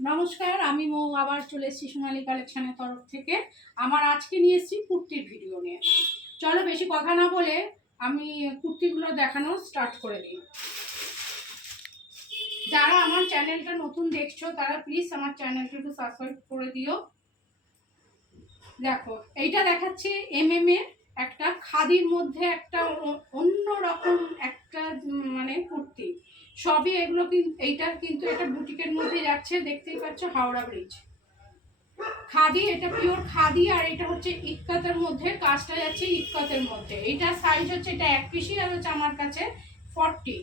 নমস্কার, আমি মৌ, আবার চলে এসেছি সোনালী কালেকশনের তরফ থেকে। আমার আজকে নিয়ে এসেছি কুর্তির ভিডিও নিয়ে। চলো বেশি কথা না বলে আমি কুর্তিগুলো দেখানো স্টার্ট করে দিই। যারা আমার চ্যানেলটা নতুন দেখছ, তারা প্লিজ আমার চ্যানেলটা একটু সাবস্ক্রাইব করে দিও। দেখো, এইটা দেখাচ্ছি এম এম এর একটা খাদির মধ্যে একটা অন্য রকম একটা মানে কুর্তি। সবই এগুলো কিন্তু এইটা কিন্তু এটা বুটিকের মধ্যে যাচ্ছে দেখতেই পাচ্ছ হাওড়া ব্রিজ খাদি এটা পিওর খাদি আর এটা হচ্ছে ইক্কাতের মধ্যে কাজটা যাচ্ছে ইক্কাতের মধ্যে। এটা সাইজ হচ্ছে এটা এক পিসি আর হচ্ছে আমার কাছে ফর্টি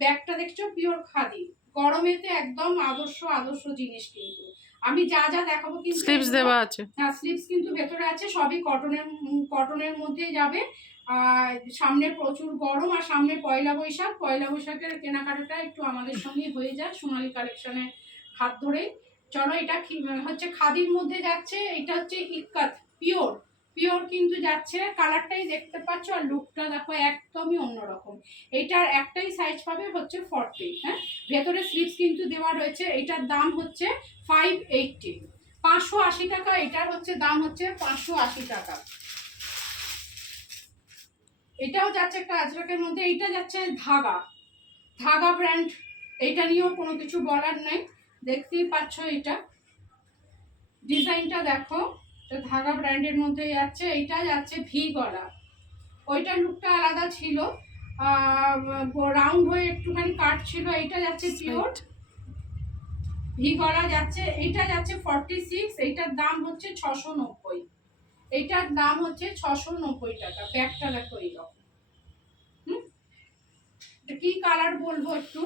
ব্যাগটা দেখছ পিওর খাদি। গরমেতে একদম আদর্শ আদর্শ জিনিস কিন্তু। আমি যা যা দেখাবো কিন্তু স্লিপস দেওয়া আছে। হ্যাঁ স্লিপস কিন্তু ভেতরে আছে সবই কটনের কটনের মধ্যেই যাবে। সামনে প্রচুর গরম আর সামনে পয়লা বৈশাখ। পয়লা বৈশাখের কেনাকাটাটা একটু আমাদের সঙ্গে হয়ে যায় সোনালি কালেকশনে হাত ধরেই। চলো এটা হচ্ছে খাদির মধ্যে যাচ্ছে, এটা হচ্ছে ইক্কাত পিওর। পিওর কিন্তু যাচ্ছে কালারটাই দেখতে পাচ্ছ আর লুকটা দেখো একদমই অন্যরকম। এটার একটাই সাইজ পাবে হচ্ছে ফর্টি হ্যাঁ? ভেতরে স্লিপস কিন্তু দেওয়া রয়েছে, এটার দাম হচ্ছে ফাইভ এইটটি পাঁচশো আশি টাকা, এটার হচ্ছে দাম হচ্ছে পাঁচশো আশি টাকা। এটাও যাচ্ছে একটা আজরাকের মধ্যে এইটা যাচ্ছে ধাগা। ধাগা ব্র্যান্ড এইটা নিয়েও কোনো কিছু বলার নেই। দেখতেই পাচ্ছ এটা। ডিজাইনটা দেখো এটা ধাগা ব্র্যান্ডের মধ্যে যাচ্ছে এইটা যাচ্ছে ভি গলা। ওইটার লুকটা আলাদা ছিল। রাউন্ড হয়ে একটুখানি কাট ছিল এইটা যাচ্ছে পিওর ভি গলা যাচ্ছে এইটা যাচ্ছে ফর্টি সিক্স এইটার দাম হচ্ছে ছশো নব্বই। এইটার দাম হচ্ছে ছশো নব্বই টাকা ব্যাগটা দেখো এইরকম। হুম? কি কালার বলব একটু?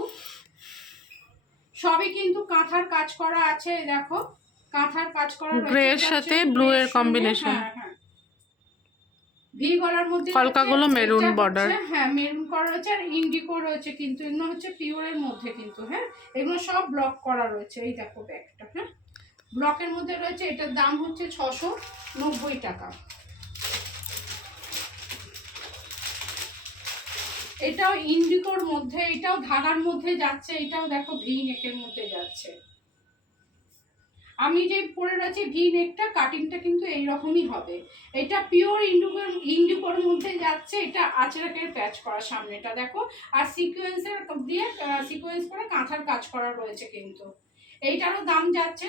সবই কিন্তু কাঁথার কাজ করা আছে দেখো। কাঁথার কাজ করা গ্রে এর সাথে ব্লু এর হ্যাঁ। ভি গলার মধ্যে maroon এটা হচ্ছে- border। হ্যাঁ মেরুন করা রয়েছে আর ইন্ডিকো রয়েছে কিন্তু এগুলো হচ্ছে পিওরের মধ্যে কিন্তু হ্যাঁ। এগুলো সব ব্লক করা রয়েছে এই দেখো ব্যাগটা হ্যাঁ। ব্লকের মধ্যে রয়েছে, এটার দাম হচ্ছে ছশো নব্বই টাকা। এটাও ইন্ডিকোর মধ্যে, এটাও ধাগার মধ্যে যাচ্ছে, এটাও দেখো ভি নেকের মধ্যে যাচ্ছে। আমি যে পরে রয়েছে, ভি নেকটা কাটিংটা কিন্তু এইরকমই হবে। এটা পিওর ইন্ডিকোর ইন্ডিকোর মধ্যে যাচ্ছে, এটা আচরাকের প্যাচ করা সামনেটা, দেখো। আর সিকোয়েন্সের দিয়ে সিকোয়েন্স করে কাঁথার কাজ করা রয়েছে কিন্তু। এইটারও দাম যাচ্ছে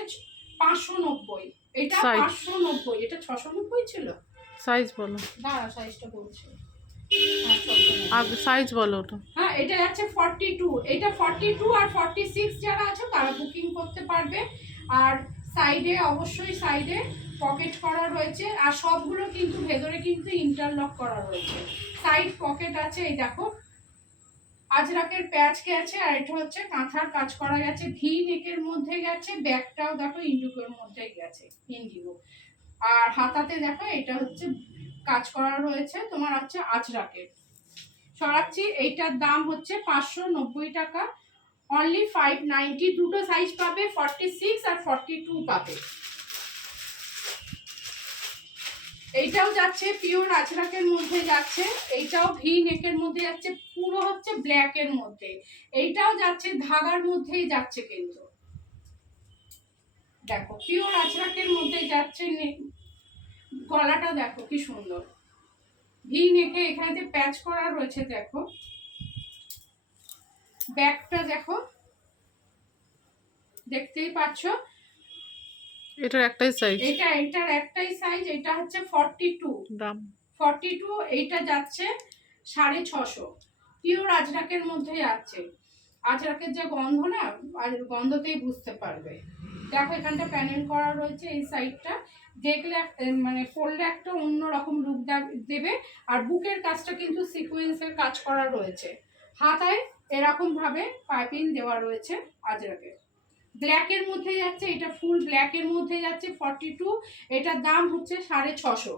পাঁচশো নব্বই। এটা পাঁচশো নব্বই। এটা ছশো নব্বই ছিল? সাইজ বলো। দাঁড়া সাইজটা বলছি। হ্যাঁ, 690 আগে সাইজ বলো ওটা। হ্যাঁ এটা যাচ্ছে ফর্টি টু এটা ফর্টি টু আর ফর্টি সিক্স যারা আছে তারা বুকিং করতে পারবে। আর সাইডে অবশ্যই সাইডে পকেট করা রয়েছে। আর সবগুলো কিন্তু ভেতরে কিন্তু ইন্টারলক করা রয়েছে। সাইড পকেট আছে এই দেখো। আজরাকের প্যাচ গেছে আর এটা হচ্ছে কাঁথার কাজ করা গেছে, ভি নেকের মধ্যে গেছে, ব্যাগটাও দেখো ইন্ডিগোর মধ্যে গেছে, ইন্ডিগো। আর হাতাতে দেখো এটা হচ্ছে কাজ করা রয়েছে তোমার হচ্ছে আজরাকের। সরাচ্ছি, এইটার দাম হচ্ছে পাঁচশো নব্বই টাকা। অনলি ফাইভ নাইনটি দুটো সাইজ পাবে ফর্টি সিক্স আর ফর্টি টু পাবে। এইটাও যাচ্ছে পিওর আজরাকের মধ্যে যাচ্ছে, এইটাও ভি নেকের মধ্যে যাচ্ছে, পুরো হচ্ছে ব্ল্যাকের মধ্যে। এইটাও যাচ্ছে ধাগার মধ্যেই যাচ্ছে কিন্তু। দেখো পিওর আজরাকের মধ্যে যাচ্ছে গলাটা দেখো কি সুন্দর। ভি নেকে এখানে প্যাচ করা রয়েছে, দেখো। ব্যাকটা দেখো। দেখতেই পাচ্ছ? এটার একটাই সাইজ এটা এটার একটাই সাইজ এটা হচ্ছে ফর্টি টু দাম। ফর্টি টু এইটা যাচ্ছে সাড়ে ছশো। পিওর আজরাকের মধ্যেই যাচ্ছে আজরাকের যে গন্ধ না আর গন্ধতেই বুঝতে পারবে। দেখো এখানটা প্যানেল করা রয়েছে এই সাইডটা দেখলে মানে পরলে একটা অন্য রকম লুক দেবে। আর বুকের কাজটা কিন্তু সিকোয়েন্সের কাজ করা রয়েছে। হাতায় এরকম ভাবে পাইপিং দেওয়া রয়েছে আজরাকের। ব্ল্যাকের মধ্যে যাচ্ছে এটা ফুল ব্ল্যাকের মধ্যে যাচ্ছে ফর্টি টু এটার দাম হচ্ছে সাড়ে ছশো।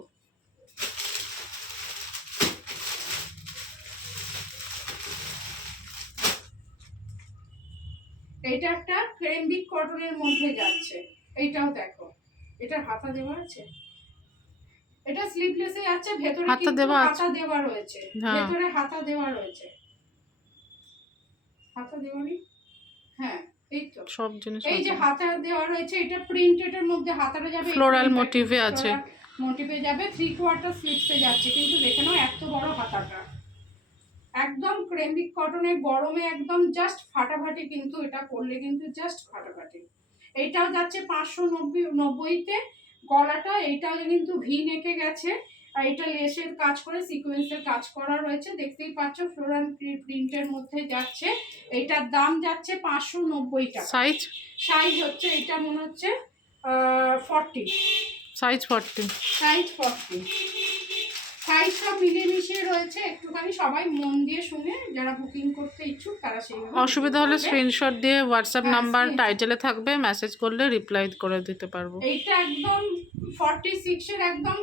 এটা একটা ক্রেমবিক কটনের মধ্যে যাচ্ছে। এইটাও দেখো এটা হাতা দেওয়া আছে? এটা স্লিভলেসে যাচ্ছে ভেতরে হাতা দেওয়া। হাতা দেওয়া রয়েছে। হ্যাঁ। ভেতরে হাতা দেওয়া রয়েছে। হাতা দেওয়া নেই? হ্যাঁ। এই তো। সব জিনিস এই যে হাতা দেওয়া রয়েছে এটা প্রিন্টেড এর মধ্যে হাতাটা যাবে motive এ আছে। মোটিভে যাবে থ্রি কোয়ার্টার স্লিপসে যাচ্ছে। কিন্তু দেখে নাও এত বড় হাতাটা। একদম ক্রেমিক কটনের গরমে একদম জাস্ট ফাটাফাটি কিন্তু এটা পরলে কিন্তু জাস্ট ফাটাফাটি। এইটাও যাচ্ছে পাঁচশো নব্বই নব্বইতে। গলাটা এইটাও কিন্তু ভি নেকে গেছে। আর এটা লেসের কাজ করে সিকোয়েন্সের কাজ করা রয়েছে। দেখতেই পাচ্ছ ফ্লোরাল প্রিন্টের মধ্যে যাচ্ছে। এইটার দাম যাচ্ছে পাঁচশো নব্বই টাকা। সাইজ সাইজ হচ্ছে এটা মনে হচ্ছে forty size forty size forty size সব মিলিয়ে মিশিয়ে রয়েছে একটুখানি সবাই মন দিয়ে শুনে যারা বুকিং করতে ইচ্ছুক তারা সেই অসুবিধা হলে স্ক্রিনশট দিয়ে হোয়াটসঅ্যাপ হ্যাঁ, নাম্বার টাইটেলে থাকবে মেসেজ করলে রিপ্লাই করে দিতে পারব। এইটা একদম ফর্টি সিক্সের একদম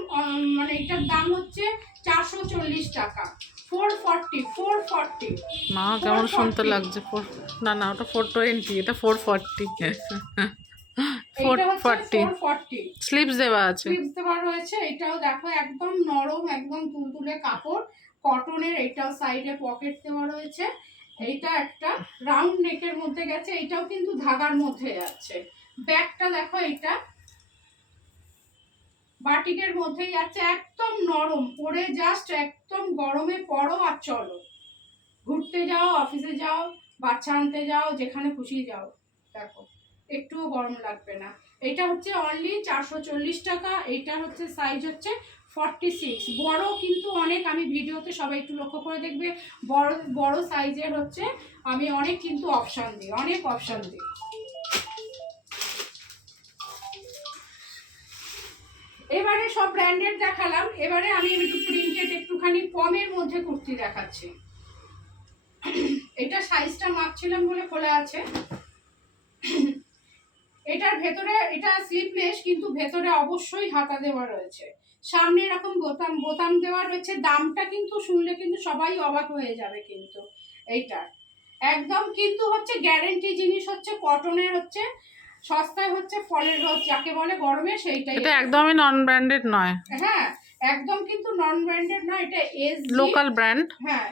মানে এটার দাম হচ্ছে চারশো চল্লিশ টাকা। ফোর ফর্টি ফোর ফর্টি মা কেমন শুনতে লাগছে ফোর না না ওটা ফোর টোয়েন্টি এটা ফোর ফর্টি ফোর স্লিপস দেওয়া আছে। স্লিপস দেওয়া রয়েছে এটাও দেখো একদম নরম একদম তুলতুলে কাপড়। কটনের এটাও সাইডে পকেট দেওয়া রয়েছে। এইটা একটা রাউন্ড নেকের মধ্যে গেছে এটাও কিন্তু ধাগার মধ্যে যাচ্ছে ব্যাগটা দেখো এটা বাটিকের মধ্যে যাচ্ছে একদম নরম পরে জাস্ট একদম গরমে পড়ো আর চলো। ঘুরতে যাও অফিসে যাও, বাচ্চা আনতে যাও, যেখানে খুশি যাও, দেখো। একটুও গরম লাগবে না। এটা হচ্ছে অনলি চারশো চল্লিশ টাকা এইটা হচ্ছে সাইজ হচ্ছে ফর্টি সিক্স বড়ো কিন্তু অনেক, আমি ভিডিওতে সবাই একটু লক্ষ্য করে দেখবে। বড় বড় সাইজের হচ্ছে, আমি অনেক কিন্তু অপশান দিই, অনেক অপশান দিই। এবারে সব ব্র্যান্ডেড দেখালাম। এবারে আমি একটু প্রিন্টেড একটুখানি কমের মধ্যে কুর্তি দেখাচ্ছি। এটা সাইজটা মাপছিলাম বলে খোলা আছে। এটার ভেতরে, এটা স্লিপলেস কিন্তু ভেতরে অবশ্যই হাতা দেওয়া রয়েছে। সামনে এরকম বোতাম বোতাম দেওয়া রয়েছে। দামটা কিন্তু শুনলে কিন্তু সবাই অবাক হয়ে যাবে কিন্তু এইটার। একদম কিন্তু হচ্ছে গ্যারেন্টি জিনিস হচ্ছে কটনের হচ্ছে সস্তায় হচ্ছে ফলের রস যাকে বলে গরমে সেইটাই এটা একদমই নন ব্র্যান্ডেড নয়। হ্যাঁ একদম কিন্তু নন ব্র্যান্ডেড না এটা এস লোকাল ব্র্যান্ড হ্যাঁ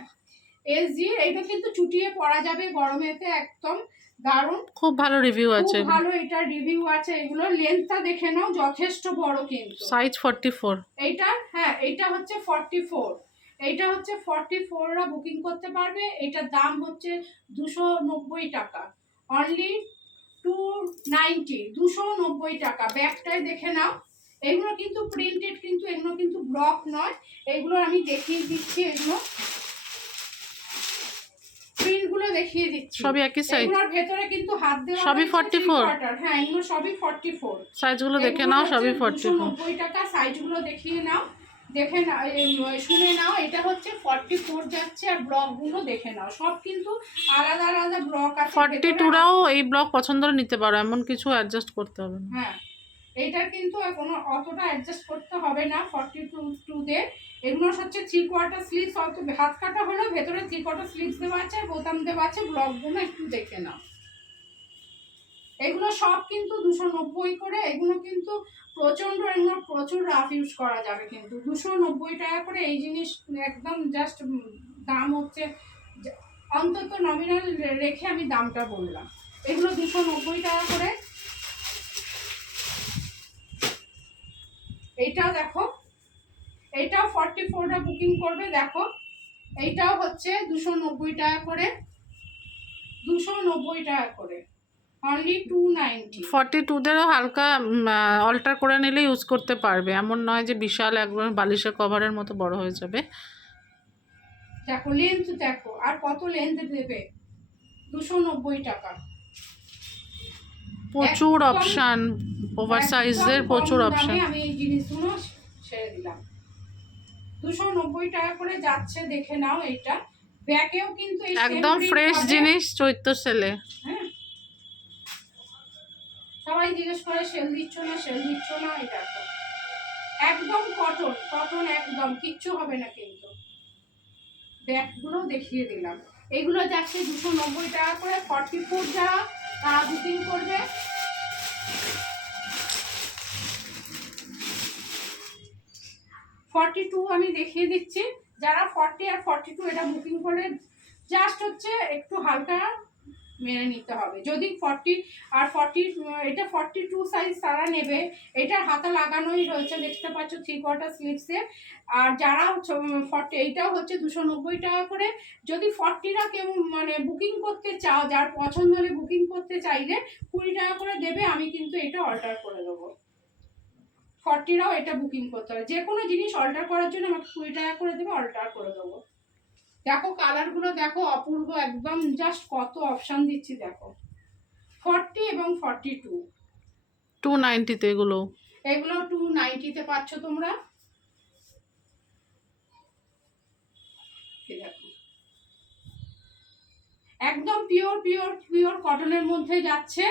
এস জি এটা কিন্তু চুটিয়ে পরা যাবে গরমেতে একদম। দারুণ। খুব ভালো রিভিউ আছে। খুব ভালো এটা রিভিউ আছে এগুলো লেন্থটা দেখে নাও যথেষ্ট বড় কিন্তু। সাইজ ফর্টি ফোর এইটা হ্যাঁ এটা হচ্ছে ফর্টি ফোর এইটা হচ্ছে ফর্টি ফোররা বুকিং করতে পারবে এটার দাম হচ্ছে দুশো নব্বই টাকা। অনলি টু নাইনটি দুশো নব্বই টাকা। ব্যাগটায় দেখে নাও। এগুলো কিন্তু প্রিন্টেড কিন্তু এগুলো কিন্তু ব্লক নয়। এগুলো আমি দেখিয়ে দিচ্ছি এগুলো। প্রিন্টগুলো দেখিয়ে দিচ্ছি। সবই একই সাইজ এগুলোর ভেতরে কিন্তু হাত দেওয়া সবই রয়েছে 44 হ্যাঁ এগুলো সবই ফর্টি ফোর সাইজগুলো দেখে নাও সবই ফর্টি ফোর নব্বই টাকা। সাইজগুলো দেখিয়ে নাও। দেখে নাও এই, শুনে নাও এটা হচ্ছে ফর্টি ফোর যাচ্ছে আর ব্লকগুলো দেখে নাও। সব কিন্তু আলাদা আলাদা ব্লক আছে ফর্টি টুরাও এই ব্লক পছন্দ নিতে পারো এমন কিছু অ্যাডজাস্ট করতে হবে না। হ্যাঁ এটা কিন্তু কোনো অতটা অ্যাডজাস্ট করতে হবে না ফর্টি টু টু দে এগুলো হচ্ছে থ্রি কোয়ার্টার স্লিভস অত হাত কাটা হলেও ভেতরে থ্রি কোয়ার্টার স্লিভস দেওয়া আছে বোতাম দেওয়া আছে ব্লকগুলো একটু দেখে নাও। এগুলো সব কিন্তু দুশো নব্বই করে, এগুলো কিন্তু প্রচণ্ড, এগুলো প্রচুর রাফ ইউজ করা যাবে কিন্তু। দুশো নব্বই টাকা করে এই জিনিস একদম জাস্ট দাম হচ্ছে, অন্তত নমিনাল রেখে আমি দামটা বললাম। এগুলো দুশো নব্বই টাকা করে। এইটাও দেখো, এইটাও ফর্টি ফোরটা বুকিং করবে, দেখো। এইটাও হচ্ছে দুশো নব্বই টাকা করে, দুশো নব্বই টাকা করে। অনলি টু নাইনটি ফর্টি টুদেরও হালকা অল্টার করে নিলে ইউজ করতে পারবে। এমন নয় যে বিশাল একবার বালিশের কভারের মতো বড় হয়ে যাবে। দেখো লেন্থ দেখো আর কত লেন্থ দেবে? দুশো নব্বই টাকা। প্রচুর অপশান ওভার সাইজের প্রচুর অপশান আমি এই জিনিসগুলো ছেড়ে দিলাম। দুশো নব্বই টাকা করে যাচ্ছে দেখে নাও এইটা। ব্যাকেও কিন্তু একদম ফ্রেশ জিনিস চৈত্র সেলে। হ্যাঁ সবাই জিজ্ঞেস করে, সেল দিচ্ছ না, সেল দিচ্ছ না? এটা দেখো। একদম কটন কটন একদম, কিচ্ছু হবে না কিন্তু। ব্যাগগুলো দেখিয়ে দিলাম। এগুলো যাচ্ছে দুশো নব্বই টাকা করে ফর্টি ফোর যারা, তারা বুকিং করবে। ফর্টি টু আমি দেখিয়ে দিচ্ছি। যারা ফর্টি আর ফর্টি টু এটা বুকিং করে জাস্ট হচ্ছে একটু হালকা মেনে নিতে হবে। যদি ফর্টি আর ফর্টি এটা ফর্টি টু সাইজ তারা নেবে এটার হাতা লাগানোই রয়েছে, দেখতে পাচ্ছ থ্রি কোয়ার্টার স্লিভসে আর যারা ফর্টি এইটাও হচ্ছে দুশো নব্বই টাকা করে। যদি ফর্টিরা কেউ মানে বুকিং করতে চাও, যার পছন্দ হলে বুকিং করতে চাইলে কুড়ি টাকা করে দেবে, আমি কিন্তু এটা অর্ডার করে দেবো। ফর্টিরাও এটা বুকিং করতে হবে। যে কোনো জিনিস অল্টার করার জন্য আমাকে কুড়ি টাকা করে দেবে অল্টার করে দেবো। দেখো কালারগুলো দেখো অপূর্ব একদম জাস্ট কত অপশান দিচ্ছি দেখো। ফর্টি এবং ফর্টি টু টু নাইনটিতে এগুলো? এগুলো টু নাইনটিতে পাচ্ছ তোমরা। দেখো। একদম পিওর পিওর পিওর কটনের মধ্যে যাচ্ছে।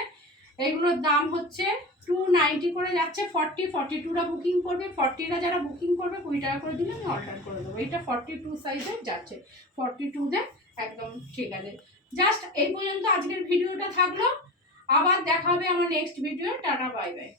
এগুলোর দাম হচ্ছে টু নাইনটি করে যাচ্ছে ফর্টি ফর্টি টুরা বুকিং করবে ফর্টিরা যারা বুকিং করবে, কুড়ি টাকা করে দিলে আমি অর্ডার করে দেবো। এটা ফর্টি টু সাইজের যাচ্ছে। ফর্টি টুতে একদম ঠিক আছে। জাস্ট এই পর্যন্ত আজকের ভিডিওটা থাকল। আবার দেখা হবে আমার next video tata bye bye